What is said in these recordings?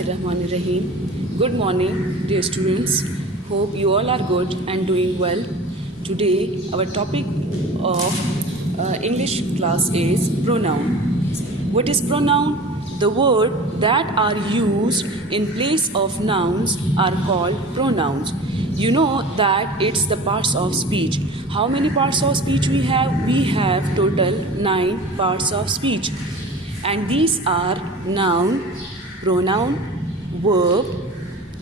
Bismillahirrahmanirrahim. Good morning, dear students. Hope you all are good and doing well. Today, our topic of English class is pronoun. What is pronoun? The word that are used in place of nouns are called pronouns. You know that it's the parts of speech. How many parts of speech we have? We have total 9 parts of speech. And these are noun, pronoun, verb,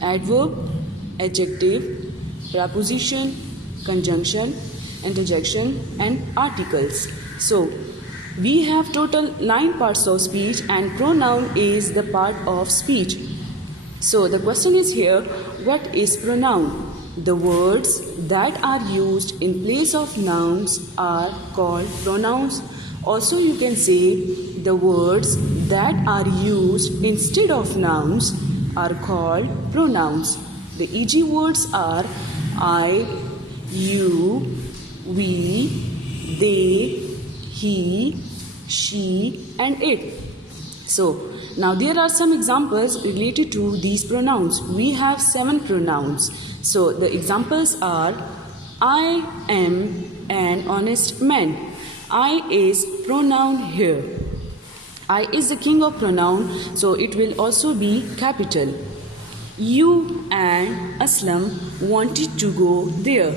adverb, adjective, preposition, conjunction, interjection and articles. So, we have total 9 parts of speech and pronoun is the part of speech. So, the question is here, what is pronoun? The words that are used in place of nouns are called pronouns. Also, you can say the words that are used instead of nouns are called pronouns. The EG words are I, you, we, they, he, she and it. So, now there are some examples related to these pronouns. We have 7 pronouns. So, the examples are I am an honest man. I is pronoun here. I is the king of pronoun, so it will also be capital. You and Aslam wanted to go there.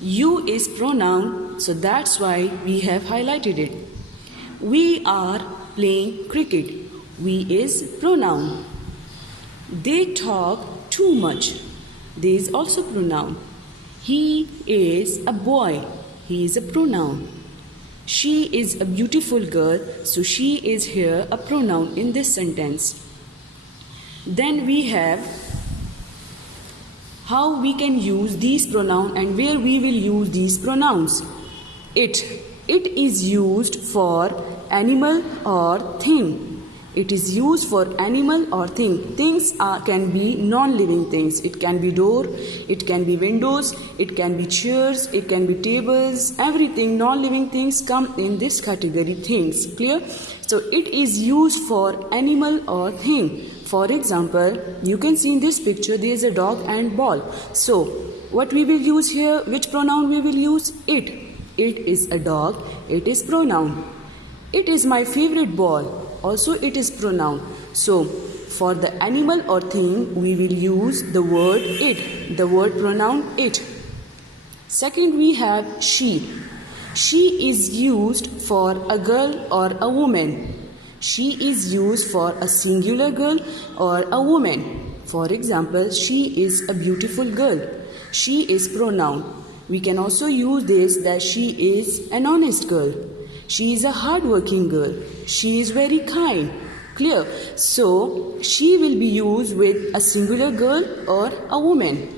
You is pronoun, so that's why we have highlighted it. We are playing cricket. We is pronoun. They talk too much. There is also pronoun. He is a boy. He is a pronoun. She is a beautiful girl, so she is here a pronoun in this sentence. Then we have how we can use these pronouns and where we will use these pronouns. It is used for animal or thing. It is used for animal or thing. Things can be non-living things. It can be door, it can be windows, it can be chairs, it can be tables. Everything, non-living things come in this category things. Clear? So it is used for animal or thing. For example, you can see in this picture there is a dog and ball. So what we will use here? Which pronoun we will use? It. It is a dog. It is pronoun. It is my favorite ball. Also it is pronoun. So for the animal or thing we will use the word it, the word pronoun it. Second we have she. She is used for a girl or a woman. She is used for a singular girl or a woman. For example, she is a beautiful girl. She is pronoun. We can also use this that she is an honest girl. She is a hard-working girl. She is very kind. Clear? So, she will be used with a singular girl or a woman.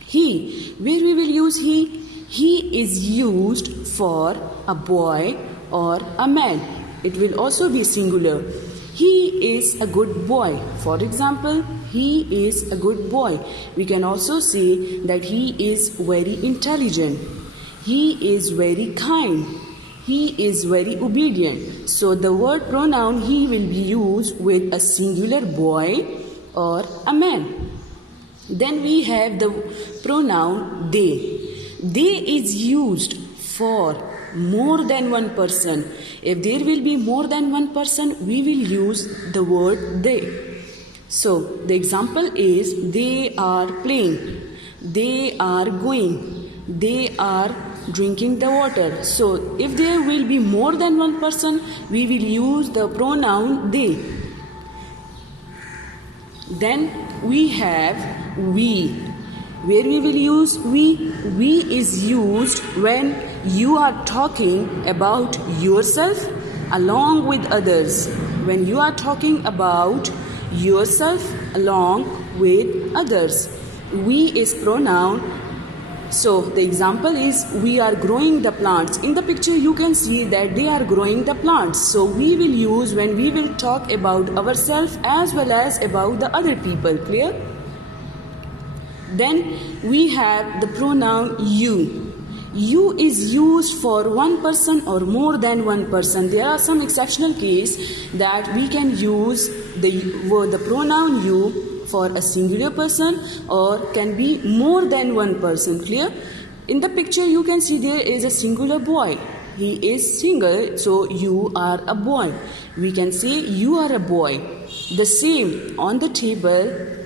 He. Where we will use he? He is used for a boy or a man. It will also be singular. He is a good boy. For example, he is a good boy. We can also say that he is very intelligent. He is very kind. He is very obedient. So the word pronoun he will be used with a singular boy or a man. Then we have the pronoun they. They is used for more than one person. If there will be more than one person, we will use the word they. So the example is they are playing, they are going, they are drinking the water. So if there will be more than one person, we will use the pronoun they. Then we have we. Where we will use we? We is used when you are talking about yourself along with others. When you are talking about yourself along with others. We is pronoun. So the example is we are growing the plants. In the picture you can see that they are growing the plants. So we will use when we will talk about ourselves as well as about the other people. Clear? Then we have the pronoun you. You is used for one person or more than one person. There are some exceptional case that we can use the pronoun you for a singular person or can be more than one person. Clear? In the picture you can see there is a singular boy. He is single, so you are a boy. We can say you are a boy. The same on the table.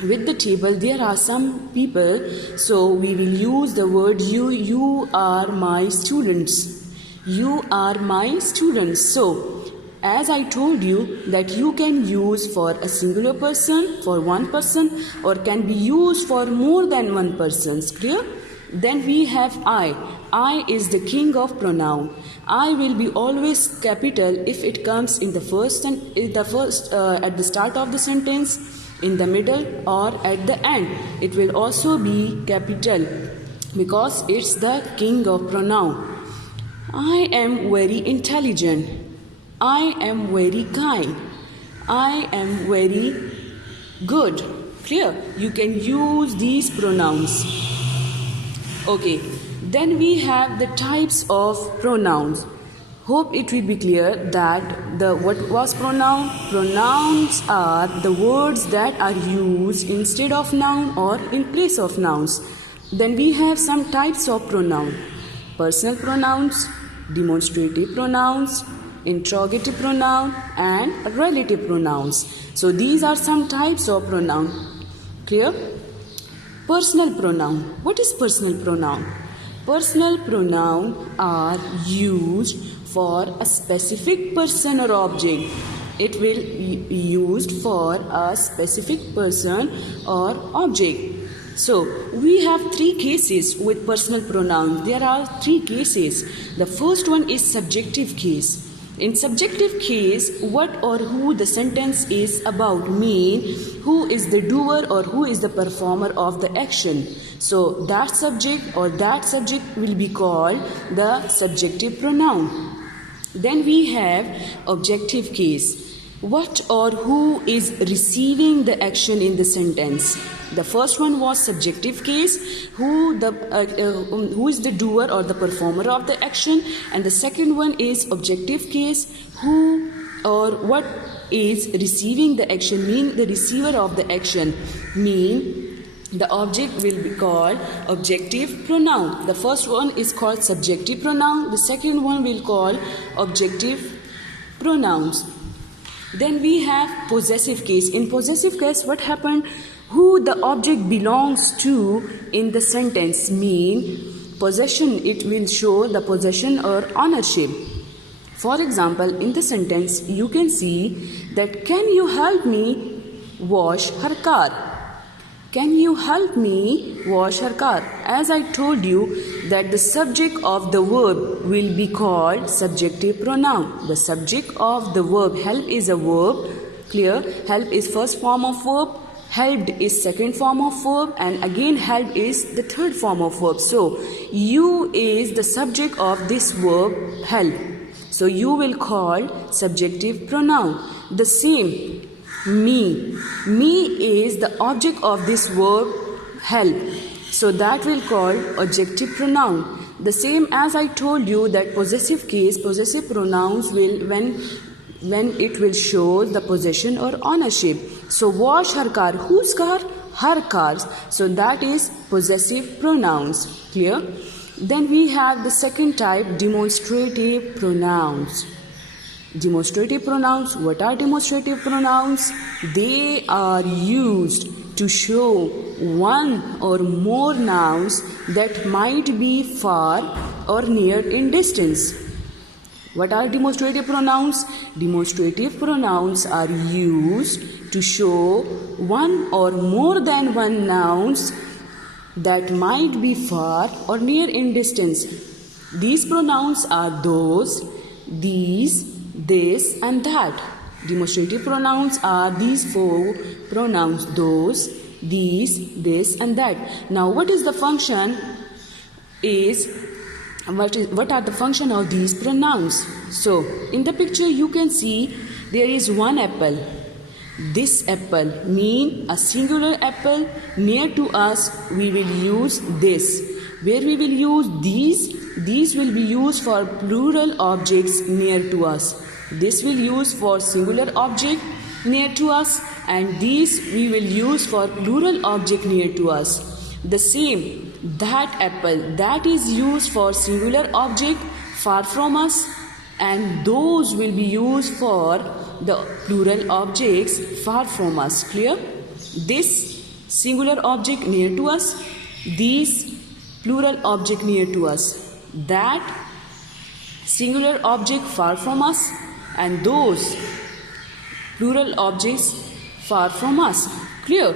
With the table there are some people, so we will use the word you are my students. You are my students. So as I told you that you can use for a singular person, for one person, or can be used for more than one persons. Clear? Then we have I. I is the king of pronoun. I will be always capital if it comes in the first and at the start of the sentence, in the middle, or at the end. It will also be capital because it's the king of pronoun. I am very intelligent. I am very kind. I am very good. Clear? You can use these pronouns. Okay, then we have the types of pronouns. Hope it will be clear that what was pronoun? Pronouns are the words that are used instead of noun or in place of nouns. Then we have some types of pronoun. Personal pronouns, demonstrative pronouns, interrogative pronoun, and relative pronouns. So these are some types of pronoun. Clear? Personal pronoun. What is personal pronoun? Personal pronoun are used for a specific person or object. It will be used for a specific person or object. So we have three cases with personal pronouns. There are three cases. The first one is subjective case. In subjective case, what or who the sentence is about mean who is the doer or who is the performer of the action. So that subject or that subject will be called the subjective pronoun. Then we have objective case. What or who is receiving the action in the sentence. The first one was subjective case, who is the doer or the performer of the action, and the second one is objective case, who or what is receiving the action, mean the receiver of the action, mean the object will be called objective pronoun. The first one is called subjective pronoun, the second one will call objective pronouns. Then we have possessive case. In possessive case, what happened? Who the object belongs to in the sentence, mean possession, it will show the possession or ownership. For example, in the sentence you can see that can you help me wash her car? Can you help me wash her car? As I told you that the subject of the verb will be called subjective pronoun. The subject of the verb, help is a verb. Clear? Help is first form of verb. Helped is second form of verb, and again help is the third form of verb. So you is the subject of this verb help. So you will call subjective pronoun. The same me. Me is the object of this verb help. So that will call adjective pronoun. The same as I told you that possessive case, possessive pronouns will when it will show the possession or ownership. So wash her car. Whose car? Her cars. So that is possessive pronouns. Clear? Then we have the second type, demonstrative pronouns. Demonstrative pronouns. What are demonstrative pronouns? They are used to show one or more nouns that might be far or near in distance. What are demonstrative pronouns? Demonstrative pronouns are used to show one or more than one nouns that might be far or near in distance. These pronouns are those, these, this, and that. Demonstrative pronouns are these four pronouns: those, these, this, and that. Now, what is the function? What are the function of these pronouns? So, in the picture you can see there is one apple. This apple mean a singular apple. Near to us we will use this. where we will use these will be used for plural objects near to us. This will use for singular object near to us, and these we will use for plural object near to us. The same, that apple, that is used for singular object far from us, and those will be used for the plural objects far from us. Clear? This singular object near to us, these plural object near to us, that singular object far from us, and those plural objects far from us. Clear?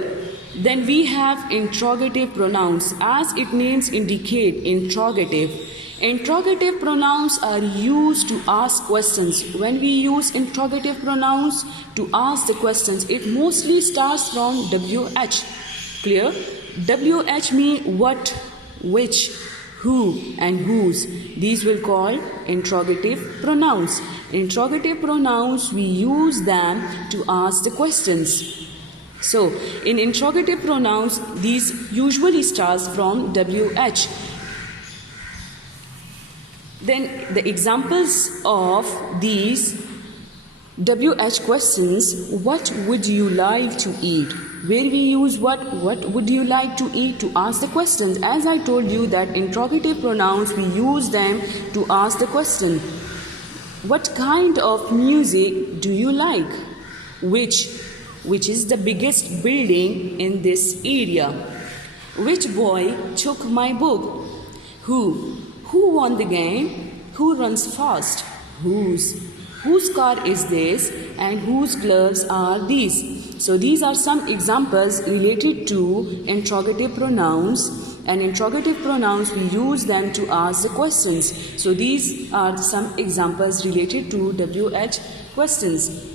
Then we have interrogative pronouns. As its names indicate, interrogative. Interrogative pronouns are used to ask questions. When we use interrogative pronouns to ask the questions, it mostly starts from WH. Clear? WH mean what, which, who and whose. These will call interrogative pronouns. Interrogative pronouns, we use them to ask the questions. So, in interrogative pronouns, these usually starts from WH. Then the examples of these WH questions, what would you like to eat? Where we use what would you like to eat to ask the questions. As I told you that interrogative pronouns, we use them to ask the question. What kind of music do you like? Which is the biggest building in this area? Which boy took my book? Who won the game? Who runs fast? Whose car is this? And whose gloves are these? So these are some examples related to interrogative pronouns. And interrogative pronouns, we use them to ask the questions. So these are some examples related to WH questions.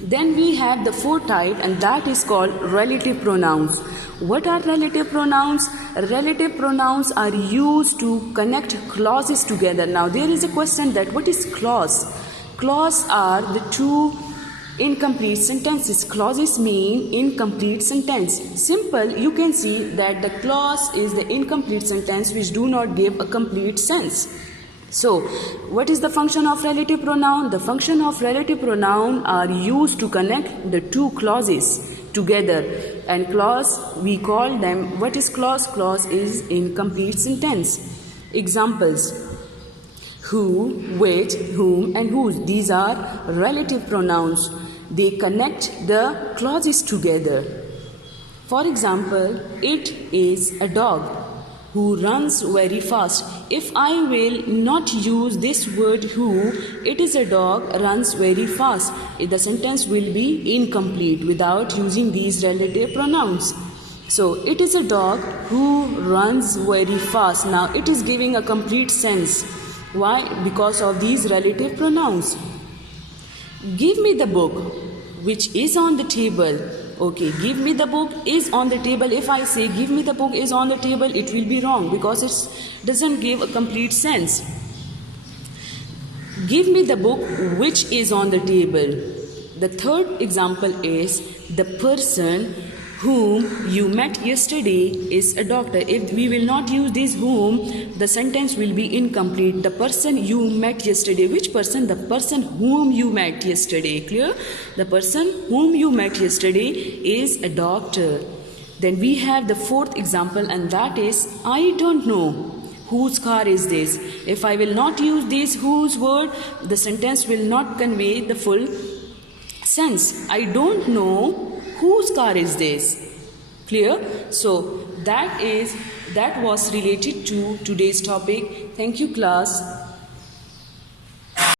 Then we have the fourth type, and that is called relative pronouns. What are relative pronouns? Relative pronouns are used to connect clauses together. Now there is a question that what is clause? Clause are the two incomplete sentences. Clauses mean incomplete sentence. Simple, you can see that the clause is the incomplete sentence which do not give a complete sense. So, what is the function of relative pronoun? The function of relative pronoun are used to connect the two clauses together. And clause, we call them, what is clause? Clause is incomplete sentence. Examples: who, which, whom and whose. These are relative pronouns. They connect the clauses together. For example, it is a dog who runs very fast. If I will not use this word who, it is a dog runs very fast, the sentence will be incomplete without using these relative pronouns. So, it is a dog who runs very fast. Now, it is giving a complete sense. Why? Because of these relative pronouns. Give me the book which is on the table. Okay, give me the book is on the table. If I say give me the book is on the table, it will be wrong because it doesn't give a complete sense. Give me the book which is on the table. The third example is the person whom you met yesterday is a doctor. If we will not use this whom, the sentence will be incomplete. The person you met yesterday. Which person? The person whom you met yesterday. Clear? The person whom you met yesterday is a doctor. Then we have the fourth example, and that is I don't know. Whose car is this? If I will not use this whose word, the sentence will not convey the full sense. I don't know whose car is this. Clear? So that was related to today's topic. Thank you, class.